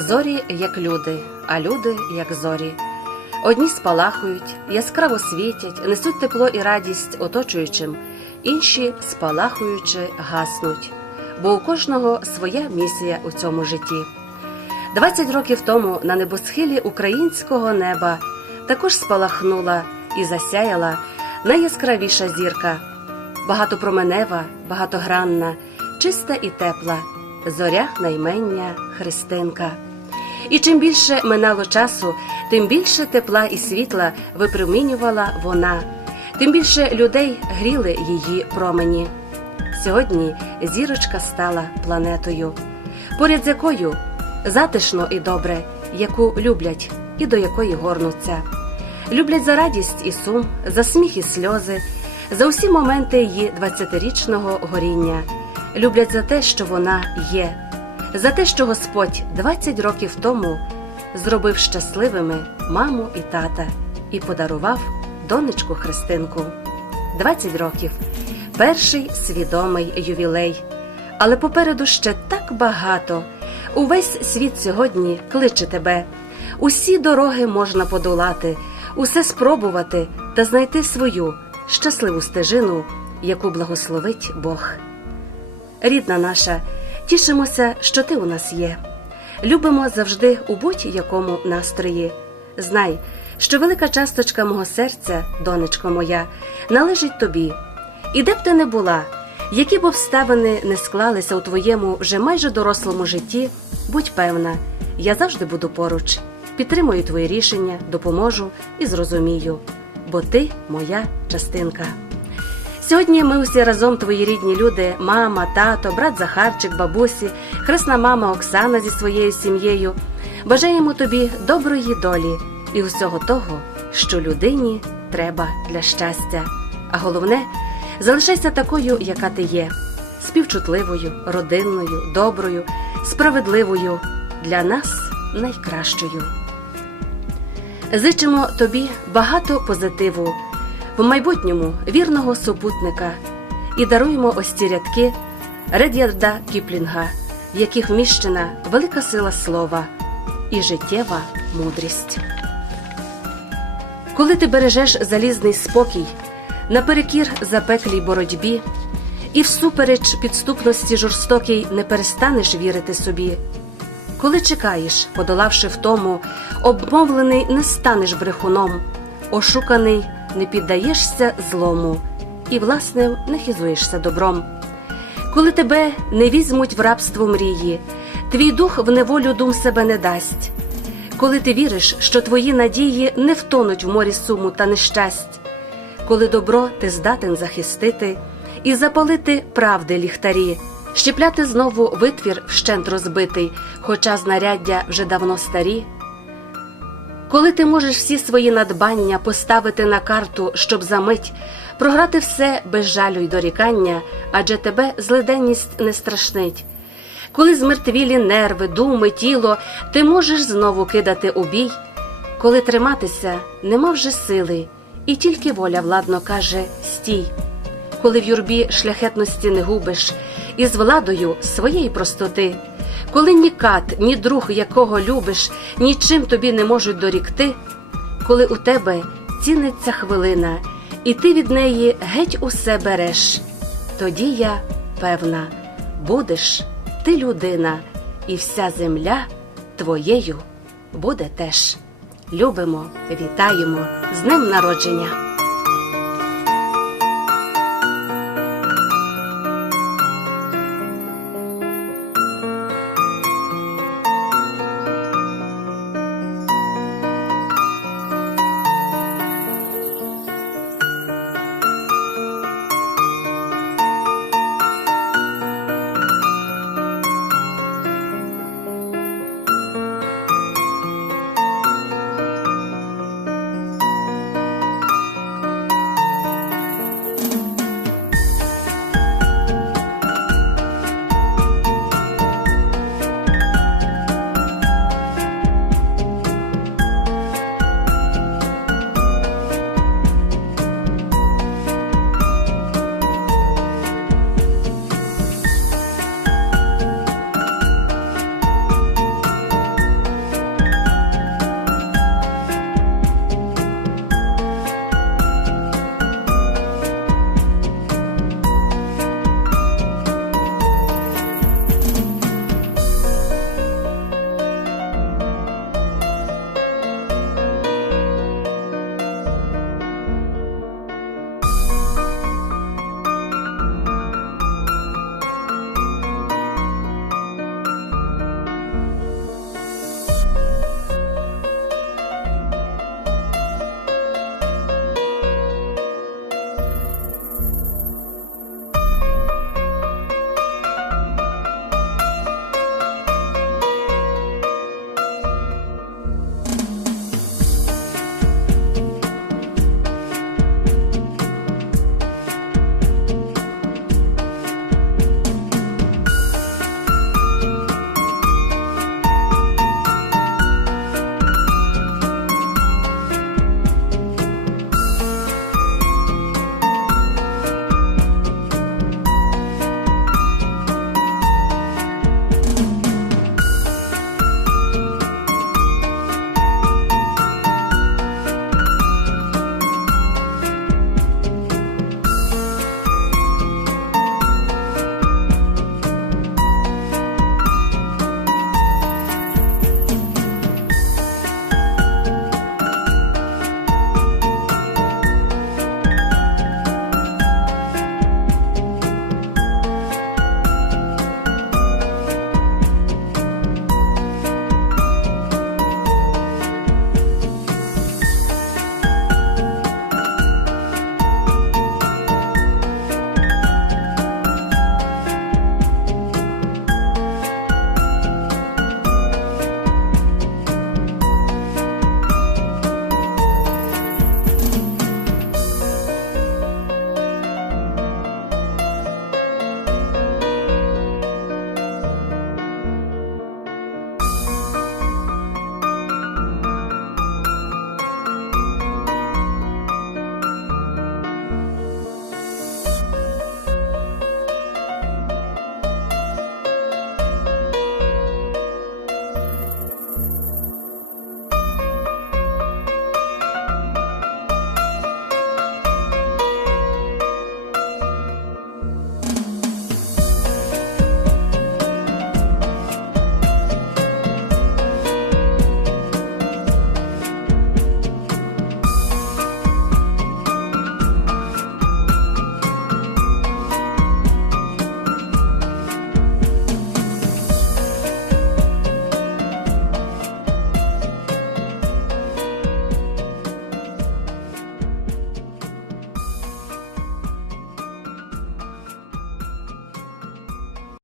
Зорі як люди, а люди як зорі. Одні спалахують, яскраво світять, несуть тепло і радість оточуючим, інші, спалахуючи, гаснуть, бо у кожного своя місія у цьому житті. 20 років тому на небосхилі українського неба також спалахнула і засяяла найяскравіша зірка, багатопроменева, багатогранна, чиста і тепла, зоря наймення Христинка. І чим більше минало часу, тим більше тепла і світла випромінювала вона, тим більше людей гріли її промені. Сьогодні зірочка стала планетою, поряд з якою затишно і добре, яку люблять і до якої горнуться. Люблять за радість і сум, за сміх і сльози, за усі моменти її 20-річного горіння. Люблять за те, що вона є, за те, що Господь 20 років тому зробив щасливими маму і тата і подарував донечку Христинку. 20 років перший свідомий ювілей. Але попереду ще так багато. Увесь світ сьогодні кличе тебе. Усі дороги можна подолати, усе спробувати та знайти свою щасливу стежину, яку благословить Бог. Рідна наша, тішимося, що ти у нас є. Любимо завжди у будь-якому настрої. Знай, що велика часточка мого серця, донечко моя, належить тобі. І де б ти не була, які б обставини не склалися у твоєму вже майже дорослому житті, будь певна, я завжди буду поруч, підтримую твої рішення, допоможу і зрозумію, бо ти моя частинка. Сьогодні ми усі разом, твої рідні люди, мама, тато, брат Захарчик, бабусі, хресна мама Оксана зі своєю сім'єю. Бажаємо тобі доброї долі і усього того, що людині треба для щастя. А головне, залишайся такою, яка ти є, співчутливою, родинною, доброю, справедливою, для нас найкращою. Зичимо тобі багато позитиву, в майбутньому вірного супутника і даруємо ось ці рядки Ред'ярда Кіплінга, в яких вміщена велика сила слова і життєва мудрість. Коли ти бережеш залізний спокій наперекір запеклій боротьбі, і всупереч підступності жорстокій не перестанеш вірити собі. Коли чекаєш, подолавши втому, обмовлений не станеш брехуном, ошуканий не піддаєшся злому і власним не хизуєшся добром. Коли тебе не візьмуть в рабство мрії, твій дух в неволю дум себе не дасть. Коли ти віриш, що твої надії не втонуть в морі суму та нещасть, коли добро ти здатен захистити і запалити правди ліхтарі, щепляти знову витвір вщент розбитий, хоча знаряддя вже давно старі. Коли ти можеш всі свої надбання поставити на карту, щоб за мить програти все без жалю й дорікання, адже тебе злиденність не страшнить. Коли змертвілі нерви, думи, тіло, ти можеш знову кидати у бій, коли триматися нема вже сили, і тільки воля владно каже стій, коли в юрбі шляхетності не губиш, і з владою своєї простоти, коли ні кат, ні друг, якого любиш, нічим тобі не можуть дорікти, коли у тебе ціниться хвилина, і ти від неї геть усе береш, тоді я певна, будеш ти людина, і вся земля твоєю буде теж. Любимо, вітаємо з днем народження.